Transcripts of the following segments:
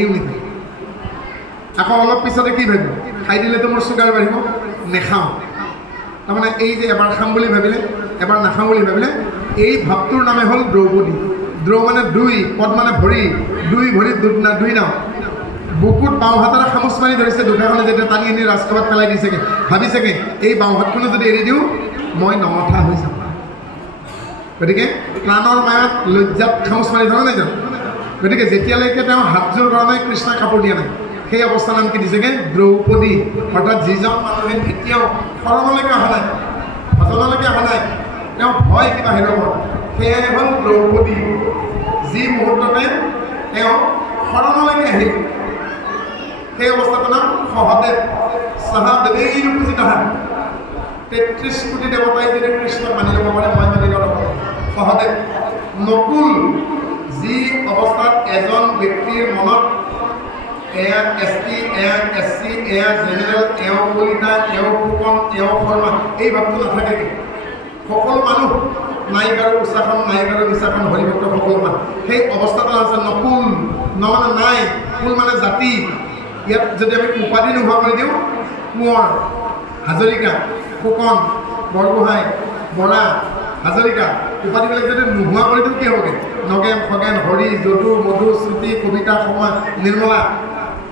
দিওঁ নেকি, আকৌ অলপ পিছতে কি ভাবিব, খাই দিলেতো মোৰ চুগাৰ বাঢ়িব, নেখাওঁ। তাৰমানে এই যে এবাৰ খাম বুলি ভাবিলে, এবাৰ নাখাওঁ বুলি ভাবিলে, এই ভাৱটোৰ নামে হ'ল দ্ৰৌপদী। দ্ৰৌ মানে দুই, পদ মানে ভৰি, দুই ভৰিত দুই নাও, বুকুত বাওঁ হাতেৰে খামুচ মাৰি ধৰিছে, দুখাখনে যেতিয়া টানি আনি ৰাজসভাত পেলাই দিছেগৈ, ভাবিছেগৈ এই বাওঁ হাতখনো যদি এৰি দিওঁ মই নমঠা হৈ যাম। গতিকে প্ৰাণৰ মায়াত লজ্জাত খামুচ মাৰি ধৰা নাই জানো? গতিকে যেতিয়ালৈকে তেওঁ হাতযোৰ কৰা নাই, কৃষ্ণই কাপোৰ দিয়া নাই, সেই অৱস্থা নাম কি দিছেগৈ? দ্ৰৌপদী। অৰ্থাৎ যিজন মানুহে এতিয়াও শৰণলৈকে অহা নাই, ভজনলৈকে অহা নাই, তেওঁ ভয় কিবা হেৰুৱাব, সেয়াই হ'ল দ্ৰৌপদী। যি মুহূৰ্ততে তেওঁ শৰণলৈকে আহিল, সেই অৱস্থাটোৰ নাম সহদেৱ। সহদেৱেই পূজিত। 33 কোটি দেৱতাই যদি কৃষ্ণক মানি ল'ব পাৰে, মই মানি ল'ব পাৰোঁ। সহদেৱ। নকুল, যি অৱস্থাত এজন ব্যক্তিৰ মনত এয়া ST, এয়া SC, এয়া জেনেৰেল, এওঁ কলিতা, এওঁ ফুকন, এওঁ শৰ্মা, এই ভাৱটো নাথাকে। সকলো মানুহ, নায়িক আৰু উষাখন, নায়িক আৰু নিচাখন, হৰিভক্ত সকলো মানুহ, সেই অৱস্থাটো আছে নকুল। ন মানে নাই, কুল মানে জাতি। ইয়াত যদি আমি উপাধি নোহোৱা কৰি দিওঁ, কোঁৱৰ, হাজৰিকা, ফুকন, বৰগোহাঁই, বৰা, হাজৰিকা, উপাধিবিলাক যদি নোহোৱা কৰি দিওঁ কি হ'বগৈ? নগেন, খগেন, হৰি, যদু, মধু, শ্ৰুতি, কবিতা, সমা, নিৰ্মলা,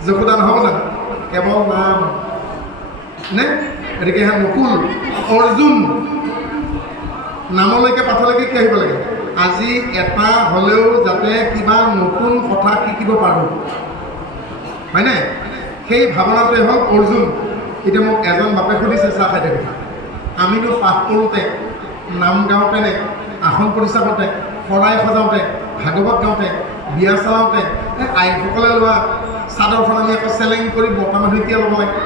যশোদা নহ'ব জানো? কেৱল নাম নে? গতিকে সেয়া নকুল। অৰ্জুন, নামলৈকে পাঠলৈকে কি আহিব লাগে? আজি এটা হ'লেও যাতে কিবা নতুন কথা শিকিব পাৰোঁ, হয়নে? সেই ভাৱনাটোৱে হ'ল অৰ্জুন। এতিয়া মোক এজন বাপে সুধিছে, চাহ খাই থাকোঁ, আমিনো পাঠ কৰোঁতে, নাম গাওঁতেনে, আসন প্ৰতিষ্ঠা কৰোঁতে, শৰাই সজাওঁতে, ভাগৱত গাওঁতে, বিয়া চলাওঁতে, আইসকলে লোৱা চাদৰখন আমি আকৌ চেলেং কৰি বতা মানুহ এতিয়া ল'ব লাগে।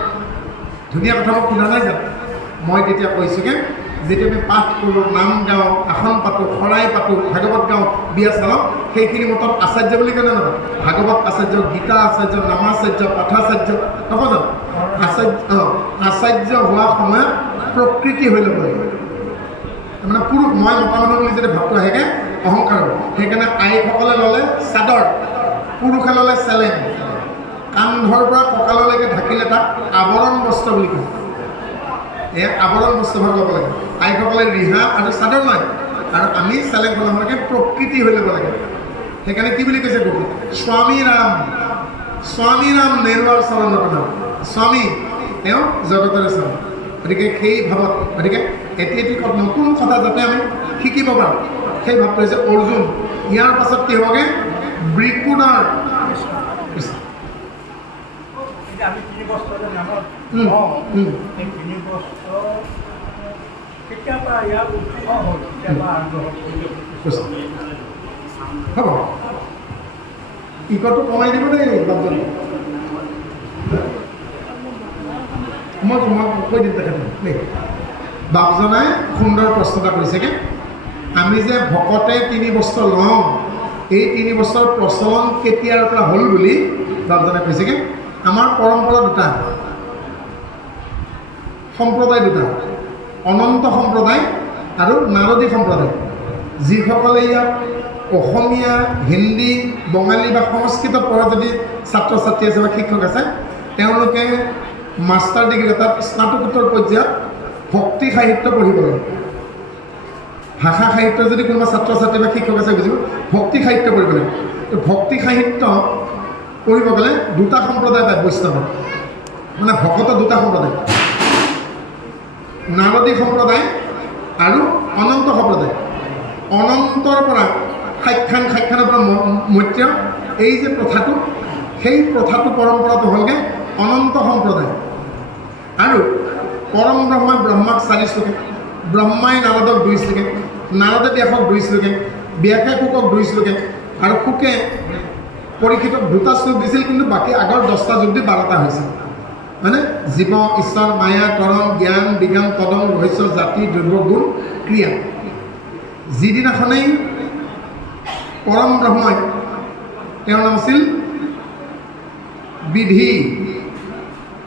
ধুনীয়া কথা মোক শুনা নাই জানো? মই তেতিয়া কৈছোঁগৈ, যেতিয়া আমি পাঠ কৰোঁ, নাম গাওঁ, আসন পাতোঁ, শৰাই পাতোঁ, ভাগৱত গাওঁ, বিয়া চালাওঁ, সেইখিনি মতত আচাৰ্য বুলি ক'লে নহয়। ভাগৱত আচাৰ্য, গীতা আচাৰ্য, নামাচাৰ্য, পাঠাচাৰ্য নহয় জানো? আচাৰ্য হোৱা সময়ত প্ৰকৃতি হৈ ল'ব লাগিব। তাৰমানে পুৰুষ, মই মতা মানুহ বুলি যদি ভাৱটো আহেগৈ, অহংকাৰ হ'ব। সেইকাৰণে আইসকলে ল'লে চাদৰ, পুৰুষে ল'লে চেলেং, কান্ধৰ পৰা কঁকাললৈকে ঢাকিলে তাক আৱৰণ বস্ত্ৰ বুলি কয়। এয়া আৱৰণ বস্ত্ৰ ভাগ ল'ব লাগে। আইসকলে ৰিহা আৰু চাদৰ লয়, আৰু আমি চেলেং খনলৈকে প্ৰকৃতি হৈ ল'ব লাগে। সেইকাৰণে কি বুলি কৈছে গুৰু? স্বামী ৰাম, স্বামী ৰাম নেৰুৱাৰ চৰণত নাম। স্বামী তেওঁ জগতৰে স্বামী। গতিকে সেই ভাৱত, গতিকে এটি নতুন কথা যাতে আমি শিকিব পাৰোঁ, সেই ভাৱটো হৈছে অৰ্জুন। ইয়াৰ পাছত কি হ'বগৈ? বৃকুণৰ। আমি 3 বছৰৰ নামত এই 3 বছৰ কেতিয়াবা ইয়াৰ উৎসৱ হ'ল, কেতিয়াবা আগ্ৰহ হ'ব। ইকটো কমাই দিব দেই বাপজন, মই কৈ দিম তেখেতক দেই। বাপজনাই সুন্দৰ প্ৰশ্ন এটা কৰিছেগৈ। আমি যে ভকতে 3 বছৰ লওঁ, এই 3 বছৰ প্ৰচলন কেতিয়াৰ পৰা হ'ল বুলি বাপজনে কৈছেগৈ। আমাৰ পৰম্পৰা দুটা, সম্প্ৰদায় দুটা, অনন্ত সম্প্ৰদায় আৰু নাৰদী সম্প্ৰদায়। যিসকলে ইয়াত অসমীয়া, হিন্দী, বঙালী বা সংস্কৃতত পঢ়া যদি ছাত্ৰ ছাত্ৰী আছে বা শিক্ষক আছে, তেওঁলোকে মাষ্টাৰ ডিগ্ৰী অৰ্থাৎ স্নাতকোত্তৰ পৰ্যায়ত ভক্তি সাহিত্য পঢ়িব লাগে। ভাষা সাহিত্য যদি কোনোবা ছাত্ৰ ছাত্ৰী বা শিক্ষক আছে বুজিব, ভক্তি সাহিত্য পঢ়িব লাগে। তো ভক্তি সাহিত্য পঢ়িব গ'লে দুটা সম্প্ৰদায় পায় বৈষ্ণৱত, মানে ভকত দুটা সম্প্ৰদায়, নাৰদী সম্প্ৰদায় আৰু অনন্ত সম্প্ৰদায়। অনন্তৰ পৰা খাখ্যানৰ পৰা মৈত্য, এই যে প্ৰথাটো, সেই প্ৰথাটো পৰম্পৰাটো হ'লগৈ অনন্ত সম্প্ৰদায়। আৰু পৰম ব্ৰহ্মাই ব্ৰহ্মাক 4 শ্লোকে, ব্ৰহ্মাই নাৰদক 2 শ্লোকে, নাৰদে ব্যাসক 2 শ্লোকে, ব্যাসে শুকক 2 শ্লোকে, আৰু শুকে পৰীক্ষিতক 2টা শ্লোক দিছিল, কিন্তু বাকী আগৰ 10টা যোগ দি 12টা হৈছিল। মানে জীৱ, ঈশ্বৰ, মায়া, তৰণ, জ্ঞান, বিজ্ঞান, তদং, ৰহস্য, জাতি, দ্ৰব্য, গুণ, ক্ৰিয়া। যিদিনাখনেই পৰম ব্ৰহ্মই, তেওঁৰ নাম আছিল বিধি।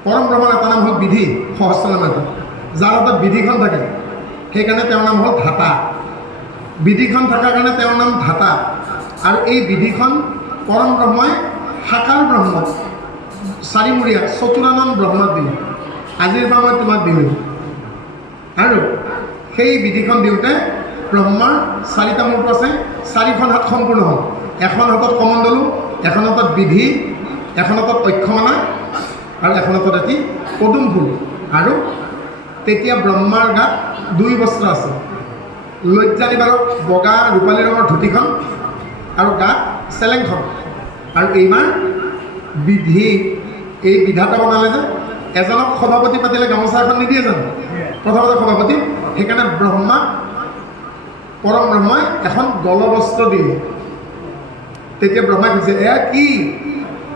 পৰম ব্ৰহ্মৰ এটা নাম হ'ল বিধি, সহস্ৰনাম এটা, যাৰ হাতত বিধিখন থাকে, সেইকাৰণে তেওঁৰ নাম হ'ল ধাতা। বিধিখন থকাৰ কাৰণে তেওঁৰ নাম ধাতা। আৰু এই বিধিখন পৰম ব্ৰহ্মই সাকাৰ ব্ৰহ্ম চাৰিমূৰীয়া চতুৰানন ব্ৰহ্মাক দিলোঁ, আজিৰ পৰা মই তোমাক দিলোঁ। আৰু সেই বিধিখন দিওঁতে ব্ৰহ্মাৰ 4টা মূৰ্ত আছে, 4খন হাত সম্পূৰ্ণ হ'ল। এখন হাতত কমণ্ডলু, এখন হাতত বিধি, এখন হাতত অক্ষমালা আৰু এখন হাতত এটি পদুম ফুল। আৰু তেতিয়া ব্ৰহ্মাৰ গাত 2 বস্ত্ৰ আছে, লজ্জা নিবাৰক বগা ৰূপালী ৰঙৰ ধুতিখন আৰু গাত চেলেংখন। আৰু এইবাৰ বিধি, এই বিধাতা বনালে যে এজনক সভাপতি পাতিলে গামোচা এখন নিদিয়ে জানো, প্ৰথমতে সভাপতি, সেইকাৰণে ব্ৰহ্মাক পৰম ব্ৰহ্মাই এখন গলবস্ত্ৰ দিলে। তেতিয়া ব্ৰহ্মাই কৈছে এয়া কি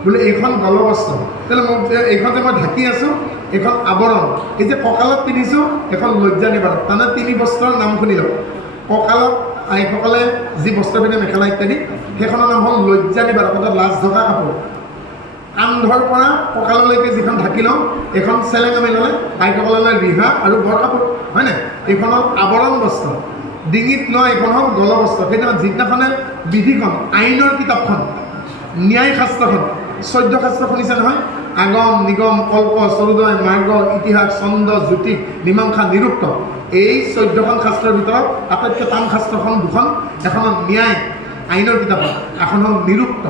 বোলে, এইখন গলবস্ত্ৰ। তেতিয়াহ'লে মোক এইখন যে মই ঢাকি আছোঁ এইখন আৱৰণ, এই যে কঁকালত পিন্ধিছোঁ এখন লজ্জা নিবাৰক। তাৰমানে 3 বস্ত্ৰৰ নাম শুনি লওক। কঁকালত আইসকলে যি বস্ত্ৰ পিন্ধে মেখেলা ইত্যাদি, সেইখনৰ নাম হ'ল লজ্জা নিবাৰক, অৰ্থাৎ লাজ ঢকা কাপোৰ। কান্ধৰ পৰা কঁকাললৈকে যিখন ঢাকি লওঁ এইখন চেলেং আমি ল'লে, আইসকললৈ ৰিহা আৰু বৰ কাপোৰ, হয়নে? এইখন হ'ল আৱৰণ বস্ত্ৰ। ডিঙিত লোৱা এইখন হ'ল গলবস্ত্ৰ। সেইদিনা যিদিনাখনে বিধিখন, আইনৰ কিতাপখন, ন্যায় শাস্ত্ৰখন, 14 শাস্ত্ৰ শুনিছে নহয়, আগম নিগম কল্প চৰুদয় মাৰ্গ ইতিহাস ছন্দ জ্যোতিষ মীমাংসা নিৰুক্ত। এই 14খন শাস্ত্ৰৰ ভিতৰত আটাইতকৈ টান শাস্ত্ৰখন 2খন, এখন হ'ল ন্যায় আইনৰ কিতাপত, এখন হ'ল নিৰুক্ত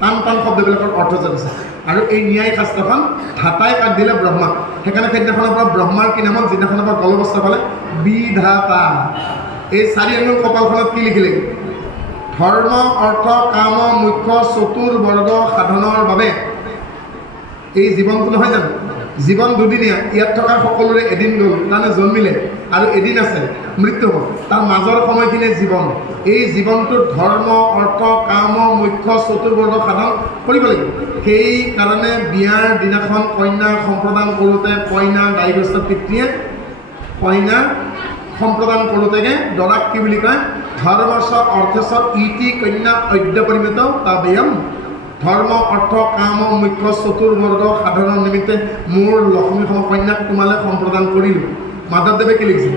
টান টান শব্দবিলাকৰ অৰ্থ জানিছে। আৰু এই ন্যায় শাস্ত্ৰখন ধাতাই কাট দিলে ব্ৰহ্মাক। সেইকাৰণে সেইদিনাখনৰ পৰা ব্ৰহ্মাৰ কি নামত, যিদিনাখনৰ পৰা গলবস্ত্ৰ পালে বিধাতা। এই 4 আঙুল কপালখনত কি লিখিলে? ধৰ্ম অৰ্থ কাম মুখ্য চতুৰ্বৰ্গ সাধনৰ বাবে। এই জীৱনটো নহয় জানো, জীৱন দুদিনীয়া, ইয়াত থকা সকলোৰে এদিন গ'ল, তাৰমানে জন্মিলে আৰু এদিন আছে মৃত্যু হ'ব, তাৰ মাজৰ সময়খিনিয়ে জীৱন। এই জীৱনটোত ধৰ্ম অৰ্থ কাম মুখ্য চতুৰ্বৰ্গ সাধন কৰিব লাগিব। সেইকাৰণে বিয়াৰ দিনাখন কন্যা সম্প্ৰদান কৰোঁতে কইনা দায়গ্ৰস্ত পিতৃয়ে কইনা সম্প্ৰদান কৰোঁতেগে দৰাক কি বুলি কয়? ধৰ্মস্ব অৰ্থস্ব ইতি কন্যা অদ্য পৰিমিত তাবেয়ম। ধৰ্ম অৰ্থ কাম মুখ্য চতুৰ্বৰ্গ সাধনৰ নিমিত্তে মোৰ লক্ষ্মীসম কন্যাক তোমালৈ সম্প্ৰদান কৰিলোঁ। মাধৱদেৱে কি লিখিছে?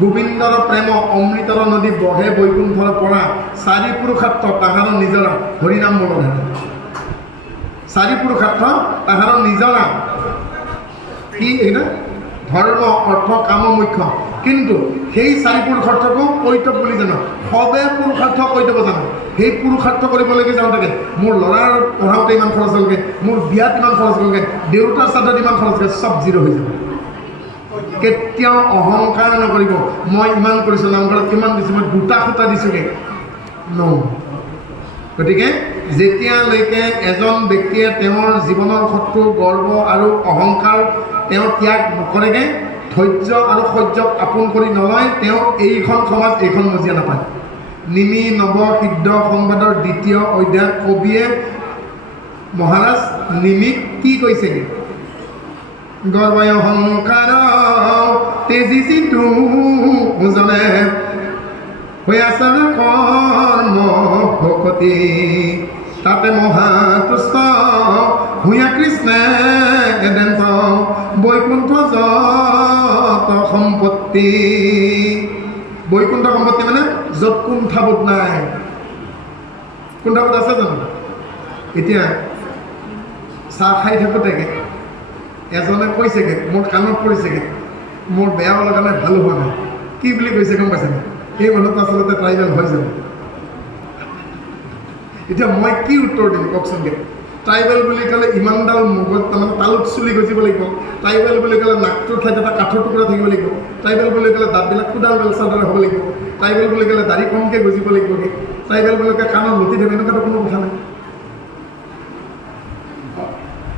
গোবিন্দৰ প্ৰেম অমৃতৰ নদী বহে বৈকুণ্ঠৰ পৰা, 4 পুৰুষাৰ্থ তাহাৰ নিজৰা হৰিনাম মূলধাৰা। 4 পুৰুষাৰ্থ তাহাৰ নিজৰা কি? এইটা ধৰ্ম অৰ্থ কাম মুখ্য। কিন্তু সেই 4 পুৰুষাৰ্থকো কৈতৱ বুলি জানো, সবে পুৰুষাৰ্থ কৈতৱ জানো। সেই পুৰুষাৰ্থ কৰিবলৈকে যাওঁতে মোৰ ল'ৰাৰ পঢ়াওঁতে ইমান খৰচ হ'লগৈ, মোৰ বিয়াত ইমান খৰচ হ'লগৈ, দেউতাৰ শ্ৰাদ্ধত ইমান খৰচ হ'লগৈ, চব জিৰ' হৈ যাব। কেতিয়াও অহংকাৰ নকৰিব, মই ইমান কৰিছোঁ, নামঘৰত কিমান দিছোঁ, মই 2টা সূতা দিছোঁগৈ, ন। গতিকে যেতিয়ালৈকে এজন ব্যক্তিয়ে তেওঁৰ জীৱনৰ শত্ৰু গৰ্ব আৰু অহংকাৰ তেওঁ ত্যাগ নকৰেগৈ, ধৈৰ্য আৰু সহ্যক আপোন কৰি নলয়, তেওঁ এইখন সমাজ এইখন মজিয়া নাপায়। নিমি নৱ সিদ্ধ সংবাদৰ 2য় অধ্যায় কবিয়ে মহাৰাজ নিমিক কি কৈছেগৈ? গৰ্বয় অহংকাৰ তেজি যিটো জনে হৈ আছে কৰ্ম ভকতি, তাতে মহাতুষ্ট ভূঞা কৃষ্ণে এদেন্ত বৈকুণ্ঠ যত সম্পত্তি। বৈকুণ্ঠ সম্পত্তি মানে য'ত কুণ্ঠাবোধ নাই। কুণ্ঠাবোধ আছে জানো? এতিয়া চাহ খাই থাকোঁতেগে এজনে কৈছেগৈ, মোৰ কাণত পৰিছেগৈ, মোৰ বেয়াও লগা নাই ভালো হোৱা নাই। কি বুলি কৈছে গম পাইছেনে? সেই মানুহটো আচলতে ট্ৰাইবেল হৈ যাব। এতিয়া মই কি উত্তৰ দিম কওকচোনগৈ? ট্ৰাইবেল বুলি ক'লে ইমানডাল মগত তাৰমানে তালুক চুলি গজিব লাগিব, ট্ৰাইবেল বুলি ক'লে নাকটোৰ ঠাইত এটা কাঠৰ টুকুৰা থাকিব লাগিব, ট্ৰাইবেল বুলি ক'লে দাঁতবিলাক কোডাল বেলচাৰ দৰে হ'ব লাগিব, ট্ৰাইবেল বুলি ক'লে দাড়ি কমকৈ গজিব লাগিব, ট্ৰাইবেল বুলি ক'লে কাণৰ লুটি থাকিব, এনেকুৱাতো কোনো কথা নাই,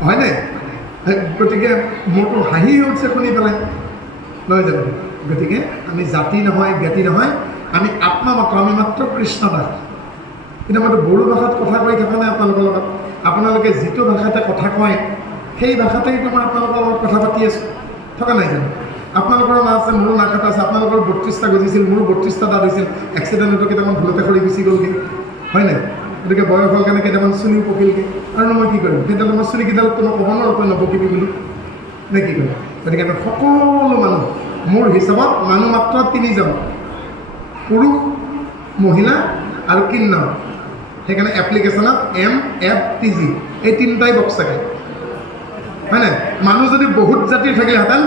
হয়নে? গতিকে মোৰতো হাঁহি উঠিছে শুনি পেলাই, নহয় জানো? গতিকে আমি জাতি নহয় জ্ঞাতি নহয়, আমি আত্মা মাত্ৰ, আমি মাত্ৰ কৃষ্ণ দাস। কিন্তু মইতো বড়ো ভাষাত কথা কৈ থকা নাই আপোনালোকৰ লগত। আপোনালোকে যিটো ভাষাতে কথা কয় সেই ভাষাতেইতো মই আপোনালোকৰ লগত কথা পাতি আছোঁ, থকা নাই জানো? আপোনালোকৰ নাম আছে, মোৰো নাক এটা আছে। আপোনালোকৰ 32টা গজিছিল, মোৰো 32টা দাঁত হৈছিল। এক্সিডেণ্টতো কেইটামান ভুলতে সৰি গুচি গ'লগৈ, হয় নাই? গতিকে বয়স হ'ল কাৰণে কেইটামান চুলিও পকিলগৈ। আৰু মই কি কৰিম? সেইডাল মই চুলিকেইডালতো মই ক'ব নোৱাৰোঁ তই নপকিবি বুলি, নে কি কৰিম? গতিকে আমি সকলো মানুহ, মোৰ হিচাপত মানুহ মাত্ৰ 3জন, পুৰুষ মহিলা আৰু কিন্নৰ। সেইকাৰণে এপ্লিকেশ্যনত MFTG এই তিনিটাই বক্স থাকে হয়নে মানুহ যদি বহুত জাতিৰ থাকিলেহেঁতেন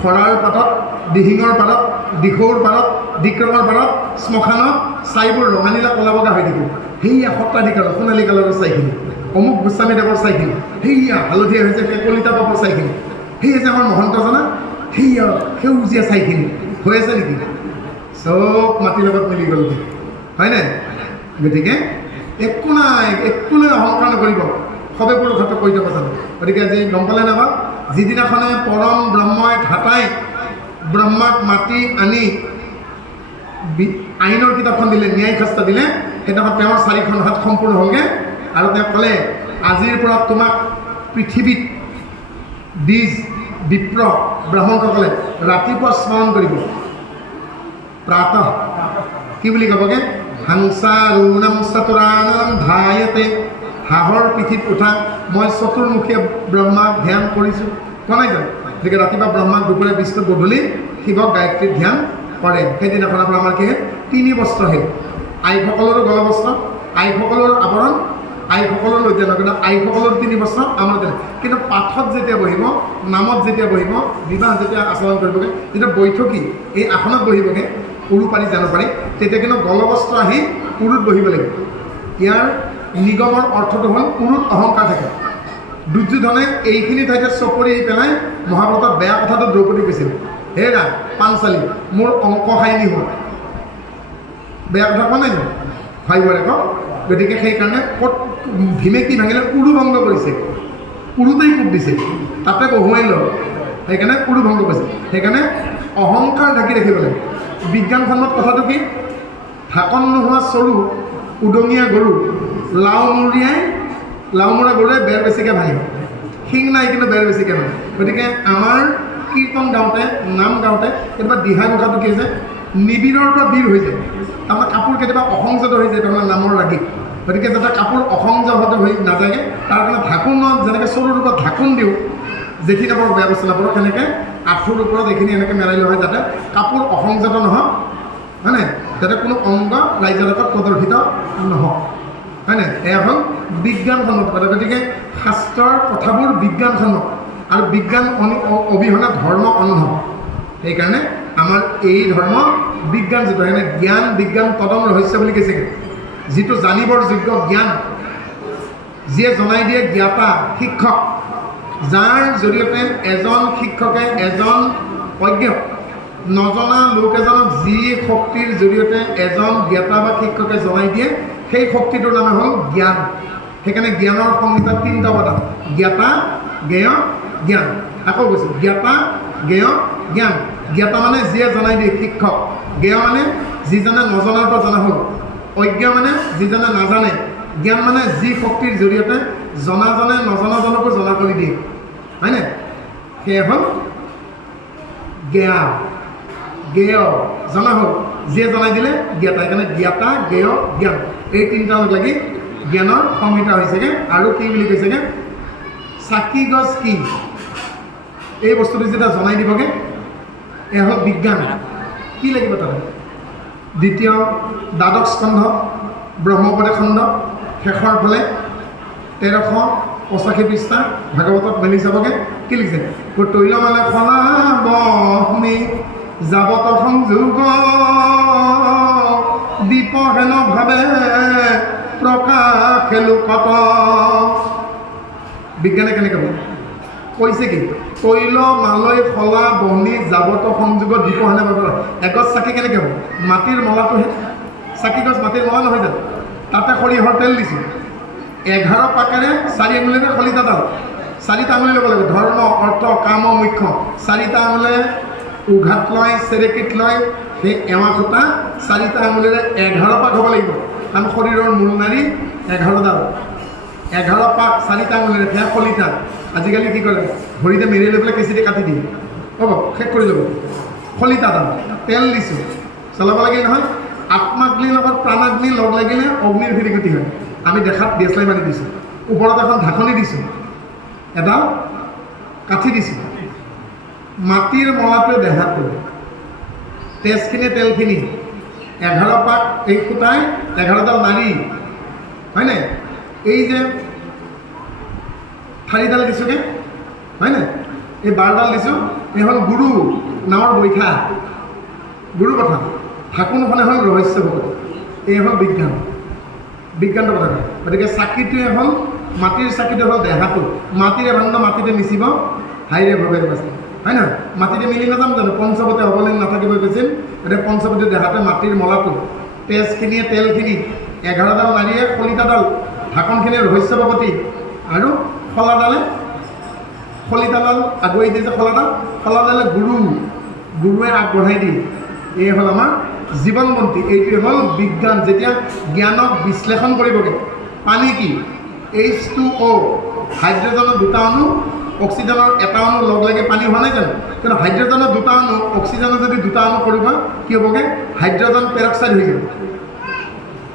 খৰাৰ পাতত দিহিঙৰ পাতত দিখৌৰ পাতত দিক্ৰমৰ পাতত শ্মশানত ছাইবোৰ ৰঙানীলা ক'লা বগা হৈ থাকিব সেয়া সত্ৰাধিকাৰৰ সোণালী কালাৰৰ ছাইখিনি অমুক গোস্বামীদেৱৰ ছাইখিনি সেয়া হালধীয়া হৈছে সেই কলিতা পাপৰ ছাইখিনি সেয়া যে আমাৰ মহন্তজনা সেয়া সেউজীয়া ছাইখিনি হৈ আছে নেকি চব মাটিৰ লগত মিলি গ'ল হয়নে গতিকে একো নাই অহংকাৰ নকৰিব সবে পুৰুষত্ব কৈ যাব জানো গতিকে আজি গম পালে নাবা যিদিনাখনে পৰম ব্ৰহ্মই ধাতাই ব্ৰহ্মাক মাতি আনি আইনৰ কিতাপখন দিলে ন্যায় শাস্ত্ৰ দিলে সেইদিনাখন তেওঁৰ 4খন হাত সম্পূৰ্ণ হ'লগৈ আৰু তেওঁ ক'লে আজিৰ পৰা তোমাক পৃথিৱীত দ্বিজ বিপ্ৰ ব্ৰাহ্মণসকলে ৰাতিপুৱা স্মৰণ কৰিব প্ৰাতঃ কি বুলি ক'বগৈ হাংসাৰুণম চতুৰানম ধায়তে হাঁহৰ পিঠিত উঠা মই চতুৰ্মুখীয়া ব্ৰহ্মাক ধ্যান কৰিছোঁ কোৱা নাই জানো গতিকে ৰাতিপুৱা ব্ৰহ্মাক দুপৰীয়া বিষ্ণু গধূলি শিৱক গায়ত্ৰীক ধ্যান কৰে সেইদিনাখনৰ পৰা আমাৰ কি 3 বস্ত্ৰ হে আইসকলৰো গলবস্ত্ৰ আইসকলৰ আৱৰণ আইসকলৰ লজ্জা নগৰ আইসকলৰ 3 বস্ত্ৰ আমাৰ তেনে কিন্তু পাঠত যেতিয়া বহিব নামত যেতিয়া বহিব বিবাহ যেতিয়া আচৰণ কৰিবগৈ যেতিয়া বৈঠকী এই আসনত বহিবগৈ উৰু পাৰি জানো পাৰি তেতিয়া কিন্তু গলবস্ত্ৰ আহি উৰুত বহিব লাগিব ইয়াৰ নিগমৰ অৰ্থটো হ'ল উৰুত অহংকাৰ থাকে দুৰ্যোধনে এইখিনি ঠাইতে চপৰি পেলাই মহাভাৰতত বেয়া কথাটো দ্ৰৌপদী কৈছিল হেৰা পাঞ্চালী মোৰ অংক খাইনি হ'ল বেয়া কথা কোৱা নাই জানো ভাইবৰে কওক গতিকে সেইকাৰণে ক'ত ভীমে কি ভাঙিলে উৰু ভংগ কৰিছে উৰুতেই কোব দিছে তাতে বহুৱাই লয় সেইকাৰণে উৰু ভংগ কৰিছে সেইকাৰণে অহংকাৰ ঢাকি ৰাখিব লাগে বিজ্ঞানখনত কথাটো কি ঢাকন নোহোৱা চৰু উদঙীয়া গৰু লাওমূৰা গৰুৱে বেৰ বেছিকৈ ভাঙে শিং নাই কিন্তু বেৰ বেছিকৈ ভাঙে গতিকে আমাৰ কীৰ্তন গাওঁতে নাম গাওঁতে কেতিয়াবা দিহা কথাটো কি হৈছে নিবিড়ৰ পৰা বীৰ হৈ যায় তাৰমানে কাপোৰ কেতিয়াবা অসংযত হৈ যায় তাৰমানে নামৰ লাগি গতিকে যাতে কাপোৰ অসংযত হৈ নাযায়গৈ তাৰ কাৰণে ঢাকোনত যেনেকৈ চৰুৰ ওপৰত ঢাকোন দিওঁ জেঠি কাপোৰ বেয়া বস্তু নাপাব তেনেকৈ আঁঠুৰ ওপৰত এইখিনি এনেকৈ মেৰাই লোৱা হয় যাতে কাপোৰ অসংযত নহওক হয়নে যাতে কোনো অংগ ৰাইজৰ লগত প্ৰদৰ্শিত নহওক হয়নে এয়া হ'ল বিজ্ঞানসন্মত কথা গতিকে শাস্ত্ৰৰ কথাবোৰ বিজ্ঞানসন্মত আৰু বিজ্ঞান অবিহনে ধৰ্ম অন্ধ সেইকাৰণে আমাৰ এই ধৰ্ম বিজ্ঞানযুক্ত সেইকাৰণে জ্ঞান বিজ্ঞান তদম ৰহস্য বুলি কৈছে যিটো জানিবৰ যোগ্য জ্ঞান যিয়ে জনাই দিয়ে জ্ঞাতা শিক্ষক যাৰ জৰিয়তে এজন শিক্ষকে এজন অজ্ঞ নজনা লোক এজনক যি শক্তিৰ জৰিয়তে এজন জ্ঞাতা বা শিক্ষকে জনাই দিয়ে সেই শক্তিটোৰ নাম হ'ল জ্ঞান সেইকাৰণে জ্ঞানৰ সংহিতা 3টা পদ জ্ঞাতা জ্ঞেয় জ্ঞান আকৌ কৈছোঁ জ্ঞাতা জ্ঞেয় জ্ঞান জ্ঞাতা মানে যিয়ে জনাই দিয়ে শিক্ষক জ্ঞেয় মানে যিজনে নজনাৰ পৰা জনা হ'ল অজ্ঞ মানে যিজনে নাজানে জ্ঞান মানে যি শক্তিৰ জৰিয়তে জনাজনে নজনাজনকো জনা কৰি দিয়ে হয়নে সেয়া হ'ল জ্ঞান জ্ঞেয় জনা হ'ল যিয়ে জনাই দিলে জ্ঞাতা সেইকাৰণে জ্ঞাতা জ্ঞেয় জ্ঞান এই 3টা লাগি জ্ঞানৰ সংহিতা হৈছেগৈ আৰু কি বুলি কৈছেগৈ চাকি গছ কি এই বস্তুটো যেতিয়া জনাই দিবগৈ এয়া হ'ল বিজ্ঞান কি লাগিব তাতে দ্বিতীয় দ্বাদশ স্কন্ধ ব্ৰহ্মপদে খণ্ড শেষৰ ফালে 1385 পৃষ্ঠা ভাগৱতত মেলি চাবগৈ কি লিখিছে তৈলমালে ফলাবহ্মি যাবত সংযোগ দীপহেন ভাৱে প্ৰকাশে লোকত বিজ্ঞানে কেনেকৈ কৈছে কি তৈল মালৈ ফলা বহ্নি যাবত সংযোগ দীপহেনে ভাৱে এগছ চাকি কেনেকৈ হ'ব মাটিৰ মলাটোহে চাকি গছ মাটিৰ মলা নহয় জানো তাতে সৰিয়হৰ তেল দিছোঁ 11 পাকেৰে 4 আঙুলিৰে খলিতাডাল 4টা আঙুলি ল'ব লাগিব ধৰ্ম অৰ্থ কাম মুখ্য 4টা আঙুলিৰে উঘাত লয় চেৰেকিত লয় সেই এৱা সূতা 4টা আঙুলিৰে 11 পাক হ'ব লাগিব কাৰণ শৰীৰৰ মূল নাৰী 11ডাল 11 পাক 4টা আঙুলিৰে সেয়া খলিতা আজিকালি কি কৰে ভৰিতে মেৰি লৈ পেলাই কেঁচিতে কাটি দিয়ে হ'ব শেষ কৰি ল'ব খলিতাডাল তেল দিছোঁ চলাব লাগিল নহয় আত্মাগ্নিৰ লগত প্ৰাণাগ্নি লগ লাগিলে অগ্নিৰ ফিৰিকটি হয় আমি দেখাত দেশলাই মাৰি দিছোঁ ওপৰত এখন ঢাকনি দিছোঁ এডাল কাঠি দিছোঁ মাটিৰ মলাটোৱে দেহাত পৰে তেজখিনি তেলখিনি 11 পাক এই সূতাই 11ডাল নাৰী হয়নে এই যে শাৰীডাল দিছোঁগৈ হয়নে? এই বাৰডাল দিছোঁ, এই হ'ল গুৰু নামৰ বৈঠা, গুৰু কথা। ঢাকোনখনে হ'ল ৰহস্য ভকত, এই হ'ল বিজ্ঞান, বিজ্ঞানটো কথা কয়। গতিকে চাকিটোৱে হ'ল মাটিৰ চাকিটো হ'ল দেহাটো, মাটিৰে ভাণ্ড মাটিতে মিচিব হাইৰে ভৱে বাচি, হয় নহয়? মাটিতে মিলি নাযাম জানো? পঞ্চৱতে হ'বলৈ নাথাকিব কৈছিল। গতিকে পঞ্চৱতী দেহাতে মাটিৰ মলাটো, তেজখিনিয়ে তেলখিনি, 11ডাল নাৰীয়ে শলিতাডাল, ঢাকনখিনিয়ে ৰহস্য ভকতি, আৰু শলাডালে শলিতাডাল আগুৱাই দিয়ে যে শলাডাল, শলাডালে গুৰু, গুৰুৱে আগবঢ়াই দিয়ে। এই হ'ল আমাৰ জীৱনবন্তী, এইটোৱে হ'ল বিজ্ঞান। যেতিয়া জ্ঞানক বিশ্লেষণ কৰিবগৈ, পানী কি? H2O, হাইড্ৰজেনৰ দুটা অণু, অক্সিজেনৰ এটা অণু লগ লাগি পানী হোৱা নাই জানো? কিন্তু হাইড্ৰজেনৰ দুটা অণু, অক্সিজেনৰ যদি দুটা অণু কৰিব কি হ'বগৈ? হাইড্ৰজেন পেৰক্সাইড হৈ যাব,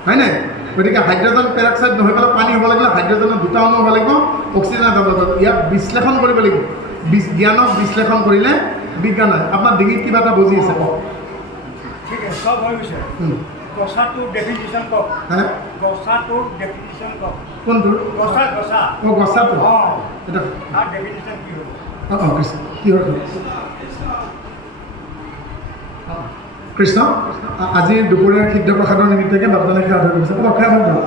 হয় নাই? গতিকে হাইড্ৰজেন পেৰক্সাইড নহৈ পেলাই পানী হ'ব লাগিলে হাইড্ৰজেনৰ দুটা অণু হ'ব লাগিব, অক্সিজেনৰ এটা লাগিব। ইয়াক বিশ্লেষণ কৰিব লাগিব, জ্ঞানক বিশ্লেষণ কৰিলে বিজ্ঞান হয়। আপোনাৰ ডিঙিত কিবা এটা বুজি আছে কওক। ঠিক আছে, সব হৈ গৈছে। গছাটোৰ ডেফিনিশ্যন কওক। হা? গছাটোৰ ডেফিনিশ্যন কওক। কোনটোৰ? গছা গছা অঁ গছাটো, অঁ, এটা তাৰ ডেফিনিশ্যন কি হ'ব? অঁ কৃষ্ণ কি হ'ল? কৃষ্ণ আজিৰ দুপৰীয়াৰ সিদ্ধ প্ৰসাদৰ নিমিত্তকে বাপজনে সেৱা ধৰি গৈছে। অলপ খাই ভাল পাওঁ।